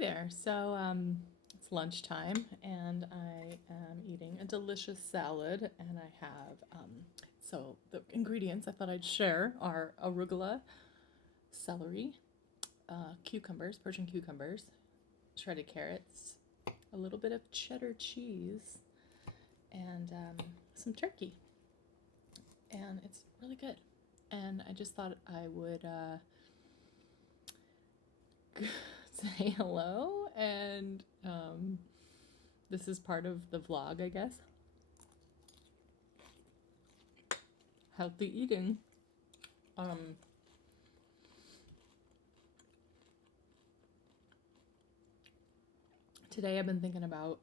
there. It's lunchtime, and I am eating a delicious salad, and I have so the ingredients I thought I'd share are arugula, celery, cucumbers, Persian cucumbers, shredded carrots, a little bit of cheddar cheese, and some turkey, and it's really good. And I just thought I would say hello, and this is part of the vlog, I guess. Healthy eating. Um, Today I've been thinking about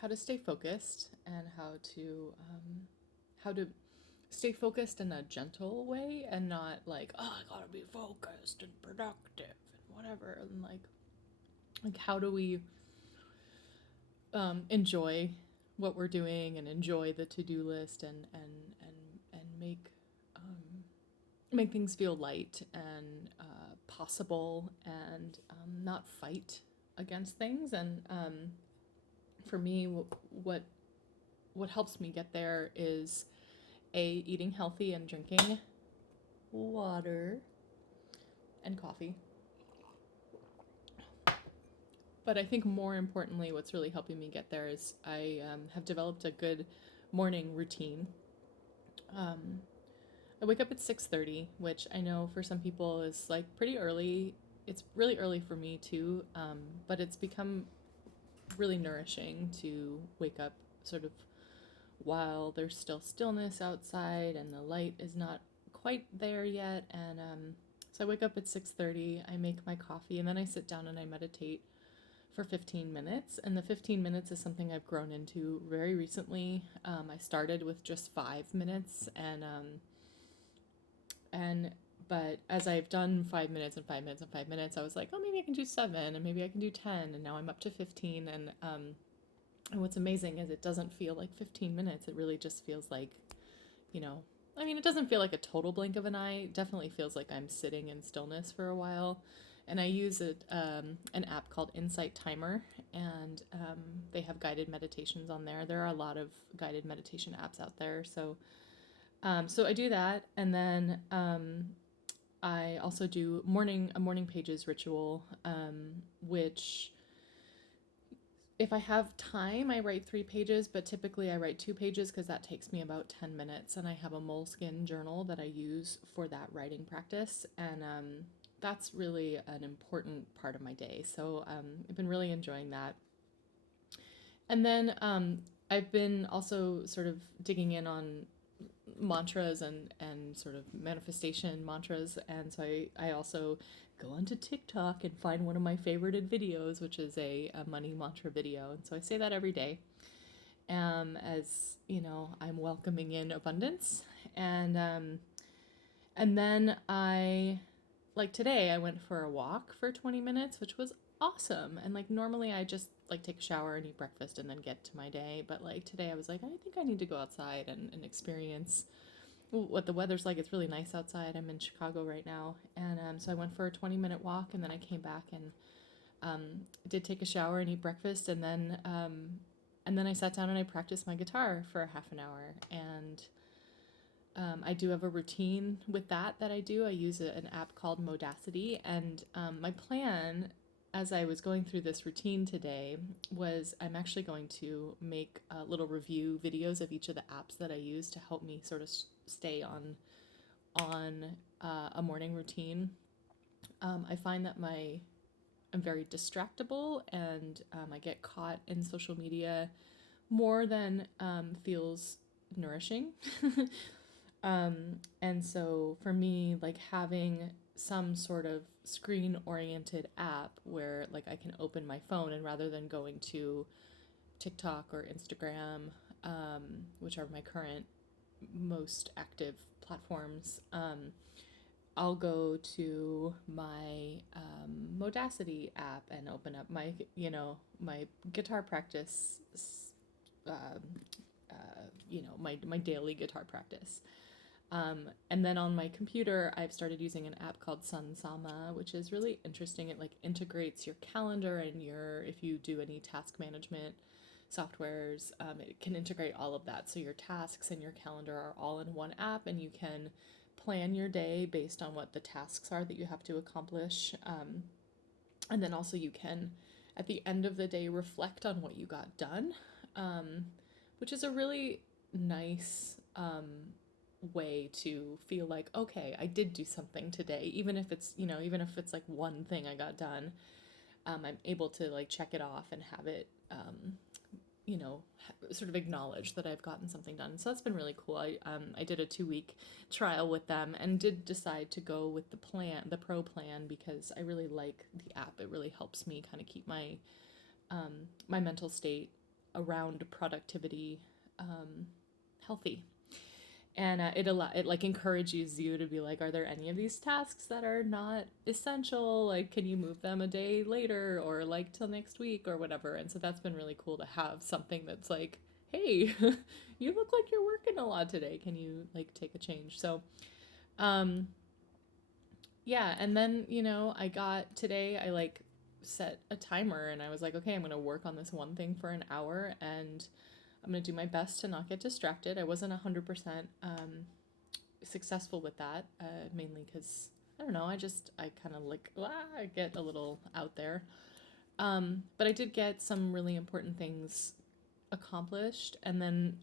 how to stay focused and how to stay focused in a gentle way and not like, oh, I gotta be focused and productive and whatever, and like how do we enjoy what we're doing and enjoy the to-do list and make things feel light and possible, and not fight against things. And for me, what helps me get there is eating healthy and drinking water and coffee. But I think more importantly, what's really helping me get there is I have developed a good morning routine. Um, I wake up at 6:30, which I know for some people is like pretty early. It's really early for me too, but it's become really nourishing to wake up sort of while there's still stillness outside and the light is not quite there yet. And so I wake up at 6:30. I make my coffee, and then I sit down and I meditate for 15 minutes. And the 15 minutes is something I've grown into very recently. I started with just 5 minutes, and but as I've done 5 minutes and 5 minutes and 5 minutes, I was like, oh, maybe I can do 7, and maybe I can do 10, and now I'm up to 15. And what's amazing is it doesn't feel like 15 minutes. It really just feels like, I mean, it doesn't feel like a total blink of an eye. It definitely feels like I'm sitting in stillness for a while. And I use an app called Insight Timer, and they have guided meditations on there. There are a lot of guided meditation apps out there. So I do that, and then I also do a morning pages ritual, which if I have time, I write 3 pages, but typically I write 2 pages because that takes me about 10 minutes. And I have a Moleskin journal that I use for that writing practice. And that's really an important part of my day. So I've been really enjoying that. And then I've been also sort of digging in on mantras and sort of manifestation mantras. And so I also go onto TikTok and find one of my favorited videos, which is a money mantra video. And so I say that every day, as you know, I'm welcoming in abundance. And then like today, I went for a walk for 20 minutes, which was awesome. And like normally I just like take a shower and eat breakfast and then get to my day. But like today I was like, I think I need to go outside and experience what the weather's like. It's really nice outside. I'm in Chicago right now. And so I went for a 20-minute walk, and then I came back and did take a shower and eat breakfast. And then I sat down and I practiced my guitar for half an hour. And I do have a routine with that I do. I use an app called Modacity. And my plan as I was going through this routine today was I'm actually going to make little review videos of each of the apps that I use to help me sort of stay on a morning routine. I find that I'm very distractible, and I get caught in social media more than feels nourishing. And so for me, like having some sort of screen oriented app where like I can open my phone, and rather than going to TikTok or Instagram, which are my current most active platforms, I'll go to my Modacity app and open up my guitar practice, my daily guitar practice. And then on my computer, I've started using an app called Sunsama, which is really interesting. It like integrates your calendar and if you do any task management softwares, it can integrate all of that. So your tasks and your calendar are all in one app, and you can plan your day based on what the tasks are that you have to accomplish. And then also you can, at the end of the day, reflect on what you got done, which is a really nice way to feel like, okay, I did do something today, even if it's, even if it's like one thing I got done. I'm able to like check it off and have it, sort of acknowledge that I've gotten something done. So that's been really cool. I did a 2-week trial with them and did decide to go with the pro plan, because I really like the app. It really helps me kind of keep my my mental state around productivity healthy. And it like encourages you to be like, are there any of these tasks that are not essential? Like, can you move them a day later, or like till next week or whatever? And so that's been really cool to have something that's like, hey, you look like you're working a lot today. Can you like take a change? So, yeah. And then, I like set a timer, and I was like, okay, I'm going to work on this one thing for an hour, and I'm going to do my best to not get distracted. I wasn't 100% successful with that, mainly because, I don't know, I kind of like, I get a little out there. But I did get some really important things accomplished. And then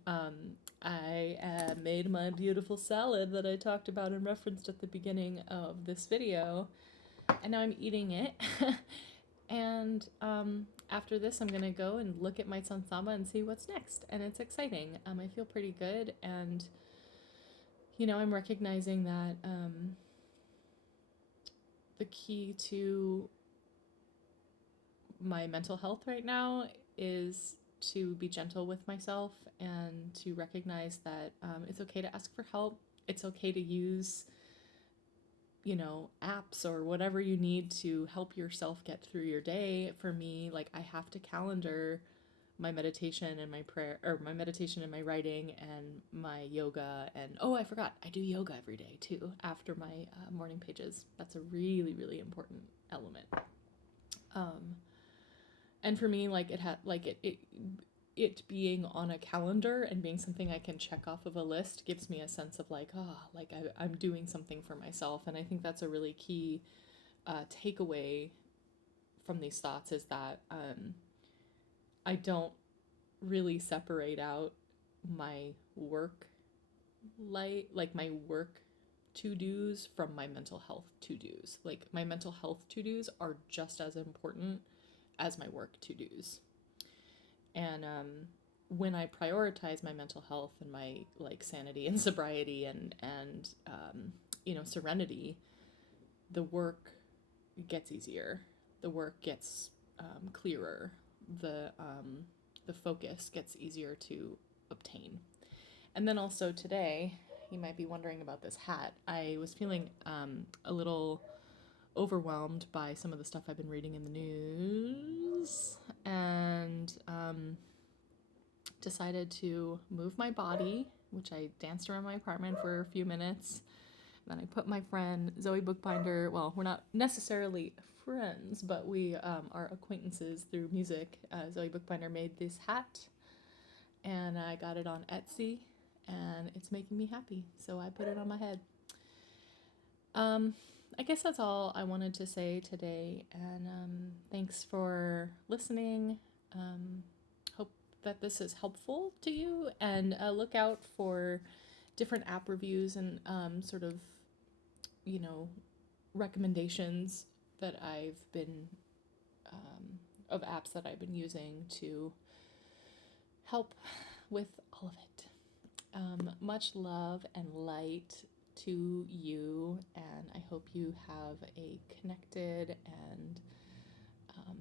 I made my beautiful salad that I talked about and referenced at the beginning of this video. And now I'm eating it. And after this, I'm going to go and look at my Sunsama and see what's next. And it's exciting. I feel pretty good. And, I'm recognizing that the key to my mental health right now is to be gentle with myself, and to recognize that it's okay to ask for help. It's okay to use apps or whatever you need to help yourself get through your day. For me, like, I have to calendar my meditation and my prayer, or my meditation and my writing and my yoga. And oh, I forgot, I do yoga every day too after my morning pages. That's a really, really important element. And for me, like, it being on a calendar and being something I can check off of a list gives me a sense of like, I'm doing something for myself. And I think that's a really key takeaway from these thoughts, is that I don't really separate out my work like my work to-dos from my mental health to-dos. Like, my mental health to-dos are just as important as my work to-dos. And when I prioritize my mental health and my like sanity and sobriety and serenity, the work gets easier. The work gets clearer. The focus gets easier to obtain. And then also today, you might be wondering about this hat. I was feeling a little overwhelmed by some of the stuff I've been reading in the news, and decided to move my body, which I danced around my apartment for a few minutes. Then I put my friend Zoe Bookbinder, well, we're not necessarily friends, but we are acquaintances through music. Zoe Bookbinder made this hat, and I got it on Etsy, and it's making me happy, so I put it on my head. I guess that's all I wanted to say today, and thanks for listening. Hope that this is helpful to you, and look out for different app reviews and sort of, recommendations that I've been, of apps that I've been using to help with all of it. Much love and light to you, and I hope you have a connected and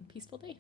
peaceful day.